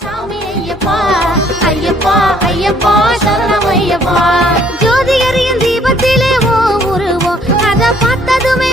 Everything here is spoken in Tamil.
சாமி ஐயப்பா ஐயப்பா ஐயப்பா சரணம் ஐயப்பா ஜோதி எரியும் தீபத்திலே ஓ உருவம் அத பார்த்ததுமே